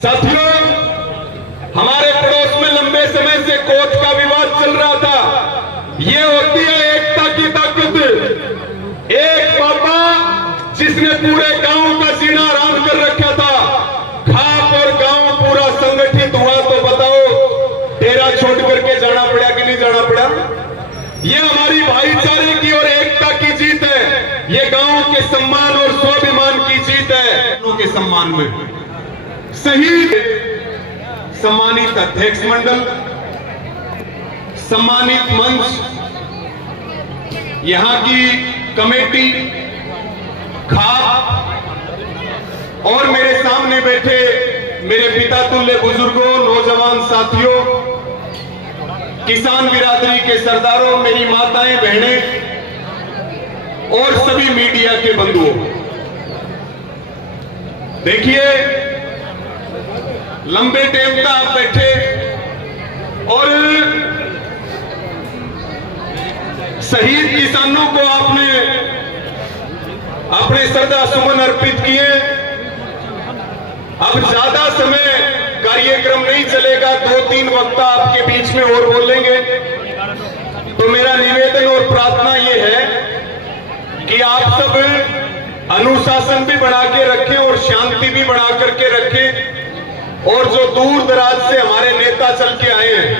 साथियों, हमारे पड़ोस में लंबे समय से कोच का विवाद चल रहा था। ये होती है एकता की ताकत। एक बाबा जिसने पूरे गांव का जीना आराम कर रखा था, खाप और गांव पूरा संगठित हुआ तो बताओ डेरा छोड़ करके जाना पड़ा कि नहीं जाना पड़ा? ये हमारी भाईचारे की और एकता की जीत है। ये गांव के सम्मान और स्वाभिमान की जीत है। के सम्मान में शहीद सम्मानित अध्यक्ष मंडल, सम्मानित मंच, यहां की कमेटी, खाप और मेरे सामने बैठे मेरे पिता तुल्य बुजुर्गों, नौजवान साथियों, किसान बिरादरी के सरदारों, मेरी माताएं, बहनें और सभी मीडिया के बंधुओं, देखिए लंबे टाइम तक आप बैठे और शहीद किसानों को आपने अपने श्रद्धा सुमन अर्पित किए। अब ज्यादा समय कार्यक्रम नहीं चलेगा, 2-3 वक्ता आपके बीच में और बोलेंगे। तो मेरा निवेदन और प्रार्थना यह है कि आप सब अनुशासन भी बना के रखें और शांति भी बना करके रखें, और जो दूर दराज से हमारे नेता चल के आए हैं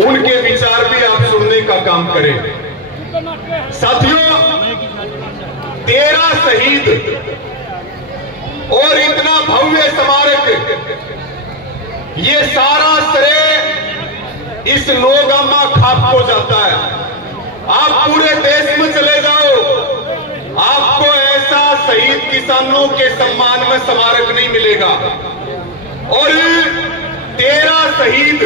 उनके विचार भी आप सुनने का काम करें। साथियों, 13 शहीद और इतना भव्य स्मारक, ये सारा श्रेय इस नौगामा खाप को जाता है। आप पूरे देश में चले जाओ, आपको ऐसा शहीद किसानों के सम्मान में स्मारक नहीं मिलेगा। और 13 शहीद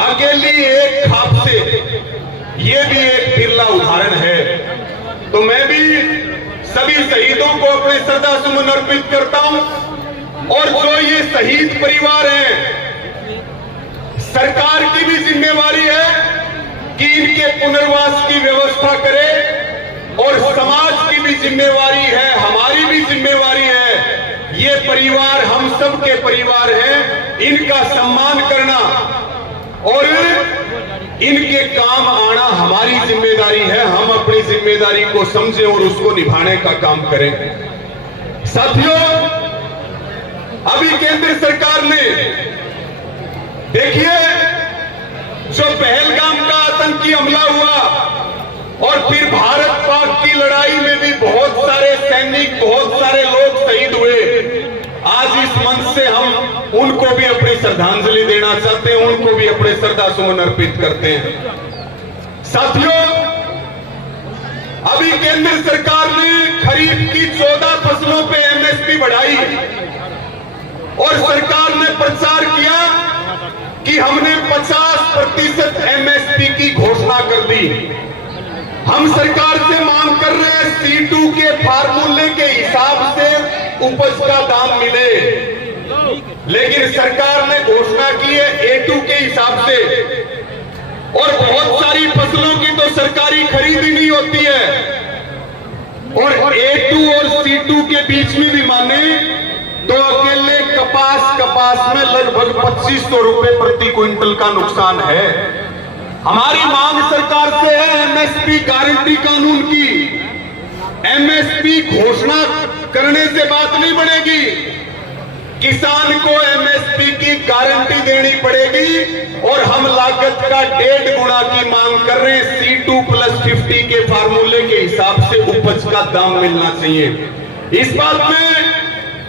अकेली एक खाप से, ये भी एक बिरला उदाहरण है। तो मैं भी सभी शहीदों को अपने श्रद्धा सुमन अर्पित करता हूं। और जो ये शहीद परिवार है, सरकार की भी जिम्मेवारी है कि इनके पुनर्वास की व्यवस्था करे, और समाज की भी जिम्मेवारी है, हमारी भी जिम्मेवारी है। ये परिवार हम सब के परिवार हैं, इनका सम्मान करना और इनके काम आना हमारी जिम्मेदारी है। हम अपनी जिम्मेदारी को समझें और उसको निभाने का काम करें। साथियों, अभी केंद्र सरकार ने, देखिए, जो पहलगाम का आतंकी हमला हुआ और फिर भारत पाक की लड़ाई में भी बहुत सारे सैनिक, बहुत सारे लोग शहीद हुए। आज इस मंच से हम उनको भी अपनी श्रद्धांजलि देना चाहते हैं, उनको भी अपने श्रद्धा सुमन अर्पित करते हैं। साथियों, अभी केंद्र सरकार ने खरीफ की 14 फसलों पे एमएसपी बढ़ाई और सरकार ने प्रचार किया कि हमने 50% एमएसपी की घोषणा कर दी। हम सरकार से मांग कर रहे हैं C2 के फार्मूले के हिसाब से उपज का दाम मिले, लेकिन सरकार ने घोषणा की है A2 के हिसाब से। और बहुत सारी फसलों की तो सरकारी खरीदी नहीं होती है, और A2 और C2 के बीच में भी माने तो अकेले कपास में लगभग 2500 रुपए प्रति क्विंटल का नुकसान है। हमारी मांग सरकार से है एमएसपी गारंटी कानून की। एमएसपी घोषणा करने से बात नहीं बढ़ेगी, किसान को एमएसपी की गारंटी देनी पड़ेगी। और हम लागत का 1.5 गुना की मांग कर रहे हैं। C2+50 के फार्मूले के हिसाब से उपज का दाम मिलना चाहिए। इस बात में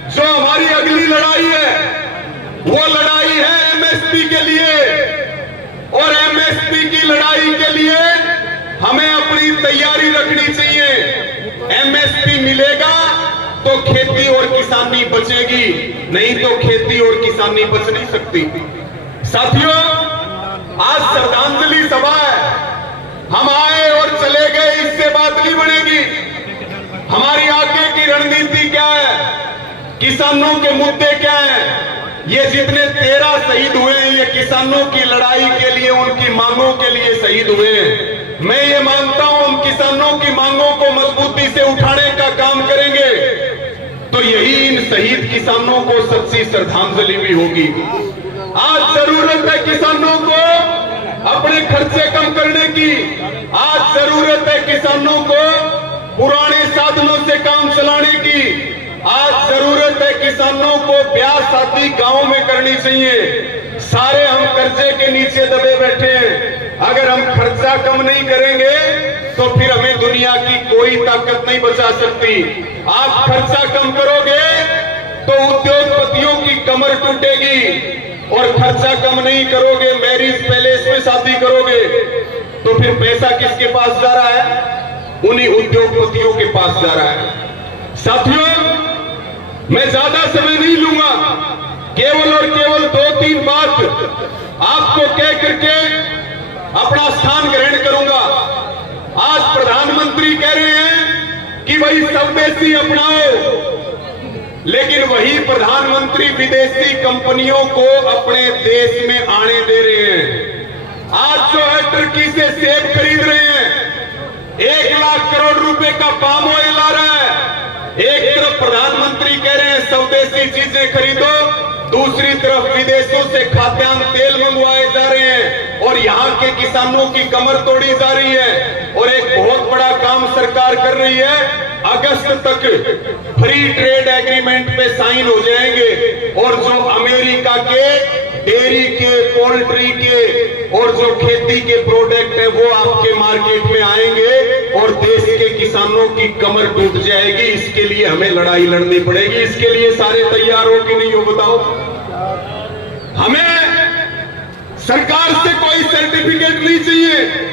जो हमारी अगली लड़ाई है, वो लड़ाई है एमएसपी के लिए। और एमएसपी की लड़ाई के लिए हमें अपनी तैयारी रखनी चाहिए। एमएसपी मिलेगा तो खेती और किसानी बचेगी, नहीं तो खेती और किसानी बच नहीं सकती। साथियों, आज श्रद्धांजलि सभा है, हम आए और चले गए, इससे बात नहीं बनेगी। हमारी आगे की रणनीति क्या है, किसानों के मुद्दे क्या हैं? ये जितने 13 शहीद हुए हैं, ये किसानों की लड़ाई के लिए, उनकी मांगों के लिए शहीद हुए हैं। मैं ये मानता हूं हम किसानों की मांगों को मजबूती से उठाने का काम करेंगे तो यही इन शहीद किसानों को सच्ची श्रद्धांजलि भी होगी। आज जरूरत है किसानों को अपने खर्चे कम करने की। आज जरूरत है किसानों को पुराने साधनों से काम चलाने की। आज जरूरत है किसानों को ब्याह शादी गांव में करनी चाहिए। सारे हम कर्जे के नीचे दबे बैठे हैं। अगर हम खर्चा कम नहीं करेंगे तो फिर हमें दुनिया की कोई ताकत नहीं बचा सकती। आप खर्चा कम करोगे तो उद्योगपतियों की कमर टूटेगी, और खर्चा कम नहीं करोगे, मैरिज पैलेस में शादी करोगे, तो फिर पैसा किसके पास जा रहा है? उन्हीं उद्योगपतियों के पास जा रहा है। साथियों, मैं ज्यादा समय नहीं लूंगा, केवल और केवल 2-3 बात आपको कह करके अपना स्थान ग्रहण करूंगा। आज प्रधानमंत्री कह रहे हैं कि भाई स्वदेशी अपनाओ, लेकिन वही प्रधानमंत्री विदेशी कंपनियों को अपने देश में आने दे रहे हैं। आज जो है तुर्की से सेब खरीद रहे हैं, 1 लाख करोड़ रुपए का पाम ऑयल आ रहा है। एक तरफ प्रधानमंत्री कह रहे हैं स्वदेशी चीजें खरीदो, दूसरी तरफ विदेशों से खाद्यान्न तेल मंगवाए जा रहे हैं और यहाँ के किसानों की कमर तोड़ी जा रही है। और एक बहुत बड़ा काम सरकार कर रही है, अगस्त तक फ्री ट्रेड एग्रीमेंट पे साइन हो जाएंगे और जो अमेरिका के डेयरी के, पोल्ट्री के और जो खेती के प्रोडक्ट है वो आपके मार्केट में आएंगे और देश के किसानों की कमर टूट जाएगी। इसके लिए हमें लड़ाई लड़नी पड़ेगी। इसके लिए सारे तैयार हो कि नहीं हो बताओ? हमें सरकार से कोई सर्टिफिकेट नहीं चाहिए।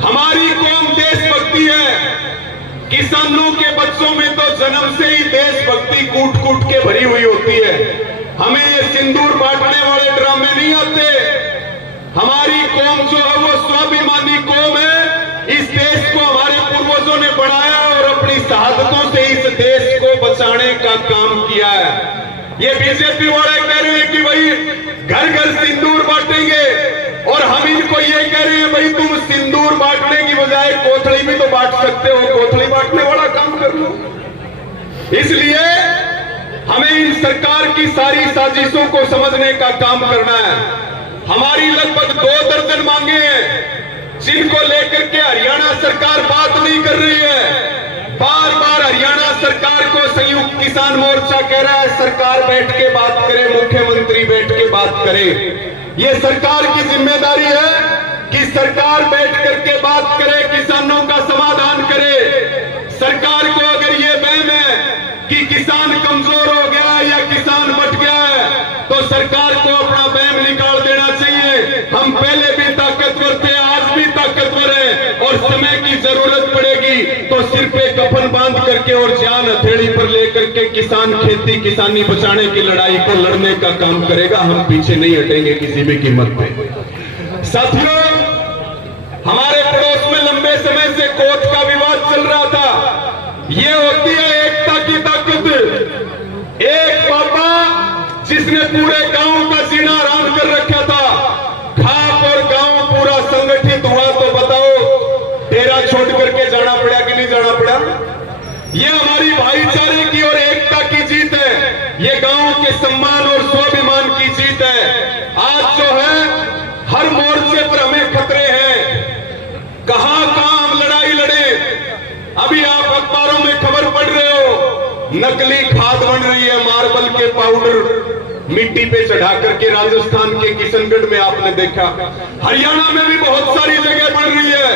हमारी कौम देशभक्ति है। किसानों के बच्चों में तो जन्म से ही देशभक्ति कूट कूट के भरी हुई होती है। हमें ये सिंदूर बांटने वाले ड्रामे नहीं आते। हमारी कौम जो है वो स्वाभिमानी कौम है। इस देश को हमारे पूर्वजों ने बनाया और अपनी शहादतों से इस देश को बचाने का काम किया है। ये बीजेपी वाले कह रहे हैं कि भाई घर घर सिंदूर बांटेंगे और हम इनको ये कह रहे हैं भाई तुम सिंदूर बांटने की बजाय कोथली भी तो बांट सकते हो, कोथली बांटने वाला काम कर लो। इसलिए हमें इन सरकार की सारी साजिशों को समझने का काम करना है। हमारी लगभग 2 दर्जन मांगे हैं जिनको लेकर के हरियाणा सरकार बात नहीं कर रही है। बार बार हरियाणा सरकार को संयुक्त किसान मोर्चा कह रहा है सरकार बैठ के बात करे, मुख्यमंत्री बैठ के बात करे। ये सरकार की जिम्मेदारी है कि सरकार बैठ करके बात करे, किसानों का समाधान करे। सरकार को अगर ये वहम है कि किसान कमजोर हो गया या किसान बट गया है तो सरकार को अपना वहम निकाल देना चाहिए। हम पहले भी ताकतवर थे, आज भी ताकतवर है और समय की जरूरत पड़ेगी तो सिर पे कफन बांध करके और जान हथेली पर लेकर के किसान खेती किसानी बचाने की लड़ाई को लड़ने का काम करेगा। हम पीछे नहीं हटेंगे किसी भी कीमत पे। साथियों, हमारे पड़ोस में लंबे समय से कोर्ट का विवाद चल रहा था। ये होती है एकता की ताकत। एक पापा जिसने पूरे गांव का जीना आराम कर रखा था, खाप और गांव पूरा संगठित हुआ तो बताओ डेरा छोड़ करके जाना पड़ा कि नहीं जाना पड़ा? ये हमारी भाईचारे की और एकता की जीत है। ये गांव के सम्मान और स्वाभिमान की जीत है। आज जो है हर मोर्चे पर हमें खतरे हैं। कहां हम लड़ाई लड़े। अभी आप अखबारों में खबर पढ़ रहे हो, नकली खाद बन रही है, मार्बल के पाउडर मिट्टी पे चढ़ा करके। राजस्थान के किशनगढ़ में आपने देखा, हरियाणा में भी बहुत सारी जगह बन रही है।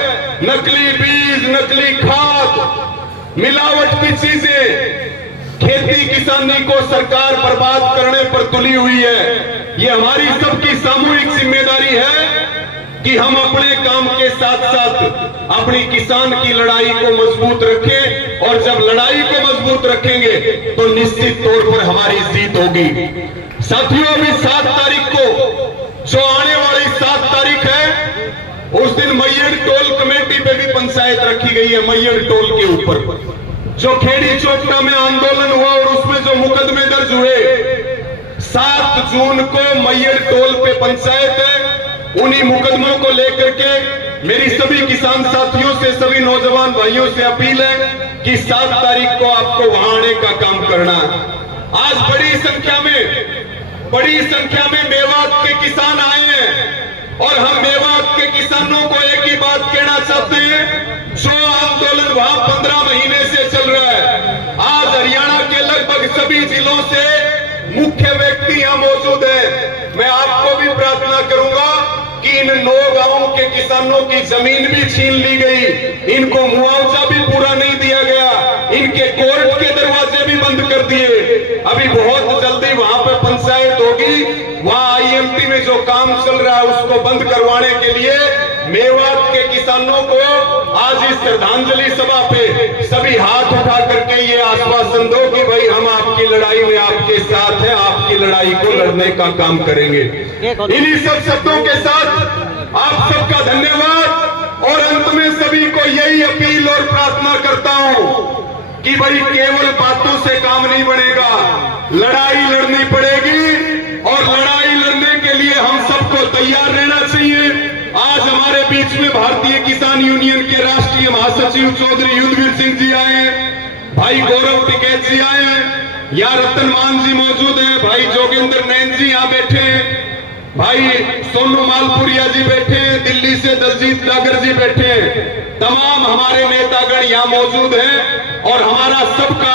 नकली बीज, नकली खाद, मिलावट की चीजें। खेती किसानी को सरकार बर्बाद करने पर तुली हुई है। ये हमारी सबकी सामूहिक जिम्मेदारी है कि हम अपने काम के साथ साथ अपनी किसान की लड़ाई को मजबूत रखें और जब लड़ाई को मजबूत रखेंगे तो निश्चित तौर पर हमारी जीत होगी। साथियों, अभी 7 तारीख को जो आने वाली 7 तारीख है उस दिन मैयड़ टोल कमेटी पे भी पंचायत रखी गई है। मैयड़ टोल के ऊपर जो खेड़ी चौपटा में आंदोलन हुआ और उसमें जो मुकदमे दर्ज हुए, 7 जून को मैयड़ टोल पे पंचायत है। उन्हीं मुकदमों को लेकर के मेरी सभी किसान साथियों से, सभी नौजवान भाइयों से अपील है कि 7 तारीख को आपको वहां आने का काम करना है। आज बड़ी संख्या में मेवात के किसान आए हैं और हम मेवात के किसानों को एक ही बात कहना चाहते हैं, जो आंदोलन वहां 15 महीने से चल रहा है, आज हरियाणा के लगभग सभी जिलों से मुख्य व्यक्ति यहां मौजूद हैं। मैं आपको भी प्रार्थना करूंगा कि इन 9 गांवों के किसानों की जमीन भी छीन ली गई, इनको मुआवजा भी पूरा नहीं दिया गया, इनके कोर्ट के दरवाजे भी बंद कर दिए। अभी बहुत जल्दी वहां पे पंचायत होगी, वहां आईएमटी में जो काम चल रहा है उसको बंद करवाने के लिए मेवात के किसानों को आज इस श्रद्धांजलि सभा पे सभी हाथ उठा करके ये आश्वासन दो कि भाई हम आपकी लड़ाई में आपके साथ हैं, आपकी लड़ाई को लड़ने का काम करेंगे। इन्हीं सब शब्दों के साथ आप सबका धन्यवाद और अंत में सभी को यही अपील और प्रार्थना करता हूं कि भाई केवल बातों से काम नहीं बनेगा, लड़ाई लड़नी पड़ेगी और लड़ाई लड़ने के लिए हम सबको तैयार रहना चाहिए। आज हमारे बीच में भारतीय किसान यूनियन के राष्ट्रीय महासचिव चौधरी युद्धवीर सिंह जी आए हैं, भाई गौरव टिकैत जी आए हैं, यहाँ रतन मान जी मौजूद हैं, भाई जोगेंद्र नैन जी यहाँ बैठे हैं, भाई सोनू मालपुरिया जी बैठे हैं, दिल्ली से दलजीत डागर जी बैठे हैं। तमाम हमारे नेतागण यहाँ मौजूद हैं और हमारा सबका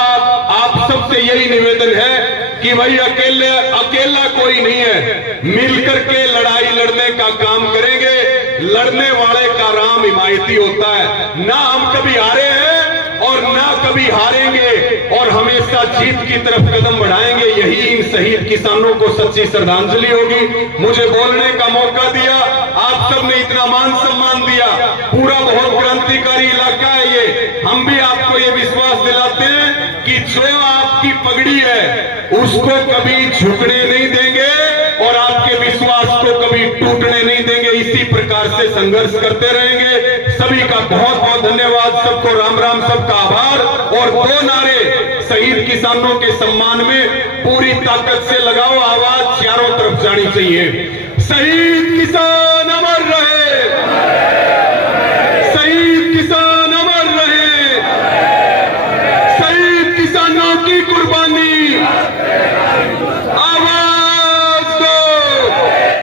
आप सबसे यही निवेदन है कि भाई अकेला कोई नहीं है, मिलकर के लड़ाई लड़ने का काम करेंगे। लड़ने वाले का राम हिमायती होता है, ना हम कभी हारे हैं और ना कभी हारेंगे और हमेशा जीत की तरफ कदम बढ़ाएंगे। यही इन शहीद किसानों को सच्ची श्रद्धांजलि होगी। मुझे बोलने का मौका दिया, आप सब ने इतना मान सम्मान दिया, पूरा बहुत क्रांतिकारी इलाका है ये। हम भी आपको ये विश्वास दिलाते हैं कि जो आपकी पगड़ी है उसको कभी झुकने नहीं देंगे और आपके विश्वास को कभी टूटने नहीं देंगे। इसी प्रकार से संघर्ष करते रहेंगे। सभी का बहुत बहुत धन्यवाद, सबको राम राम, सबका आभार। और 2 नारे शहीद किसानों के सम्मान में पूरी ताकत से लगाओ, आवाज चारों तरफ जानी चाहिए। शहीद किसान